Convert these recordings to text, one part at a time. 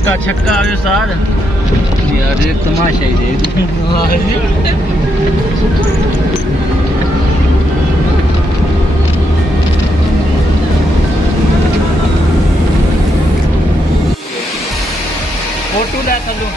चक्का छक्का आवे सार यार एक तमाशा ही देख फोटो ले चलो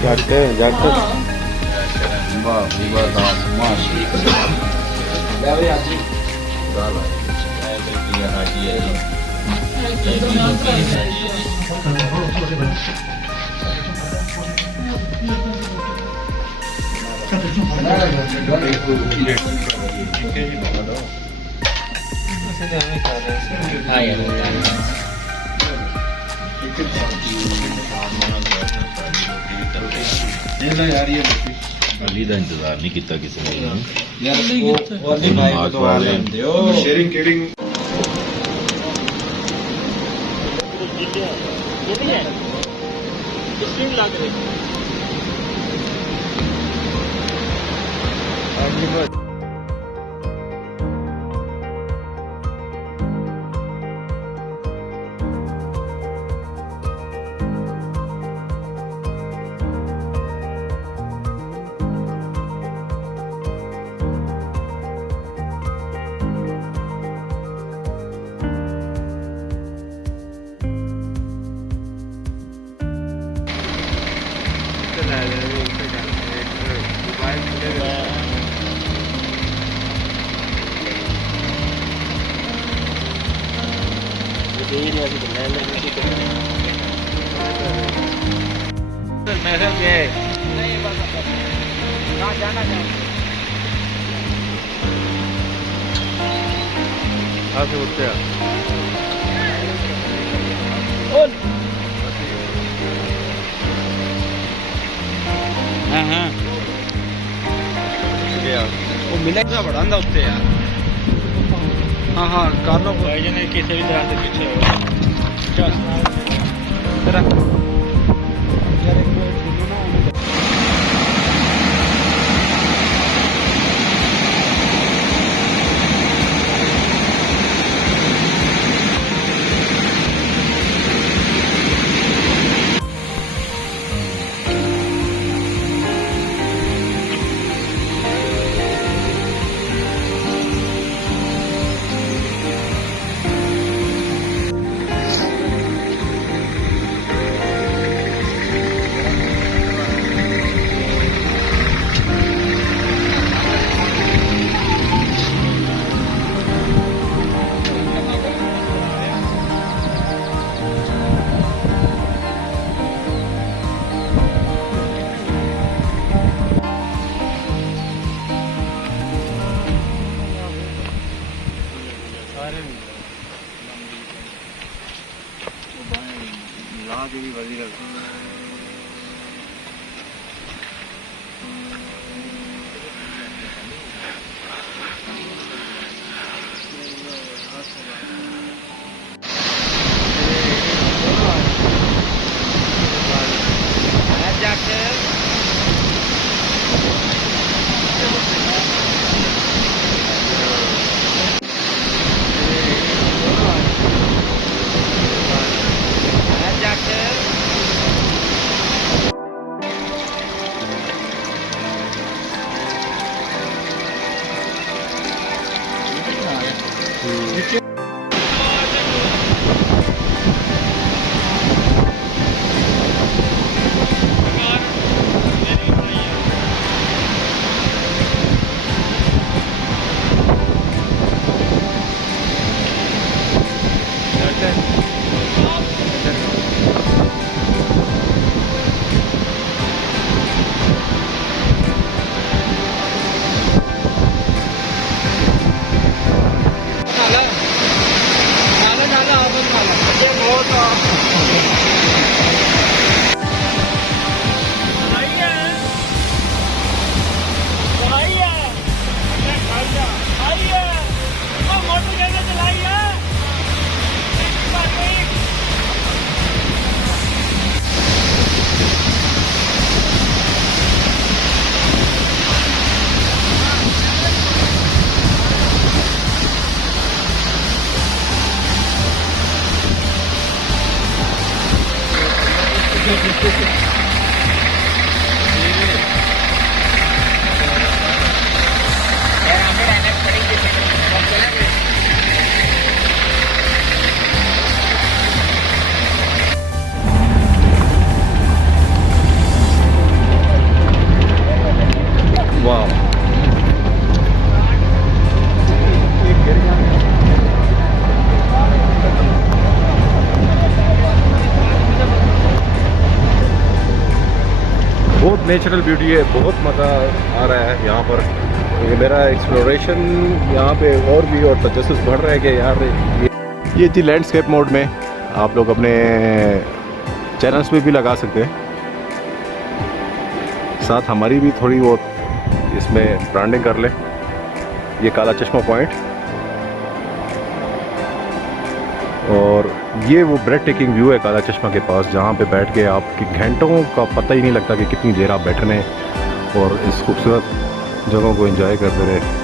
जट अली का इंतजार नहीं किया किसी ने शेयरिंग केयरिंग मिलेगा बड़ा अंदा उत्ते यार हाँ हाँ कर लो भाई जने किसी भी तरह से पीछे हो चल तेरा बहुत नेचुरल ब्यूटी है, बहुत मज़ा आ रहा है यहाँ पर। ये मेरा एक्सप्लोरेशन यहाँ पे और भी और तजस्सुस बढ़ रहा है कि यार ये थी लैंडस्केप मोड में। आप लोग अपने चैनल्स पे भी लगा सकते हैं, साथ हमारी भी थोड़ी बहुत इसमें ब्रांडिंग कर लें। ये काला चश्मा पॉइंट और ये वो ब्रेड टेकिंग व्यू है काला चश्मा के पास, जहाँ पे बैठ के आपकी घंटों का पता ही नहीं लगता कि कितनी देर आप बैठने और इस खूबसूरत जगहों को एंजॉय करते रहे।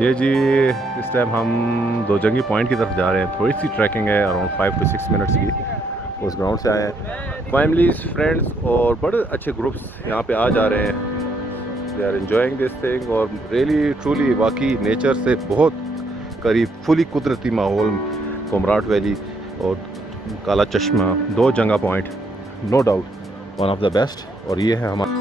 ये जी इस टाइम हम दो जंगी पॉइंट की तरफ जा रहे हैं। थोड़ी सी ट्रैकिंग है, अराउंड 5 to 6 मिनट्स की। उस ग्राउंड से आए हैं, फैमिलीज, फ्रेंड्स और बड़े अच्छे ग्रुप्स यहाँ पे आ जा रहे हैं। They are enjoying this thing और रियली ट्रूली वाकई नेचर से बहुत करीब, फुली कुदरती माहौल। कोमराट वैली और काला चश्मा, दो जंगा point, no doubt one of the best. और ये है हमारा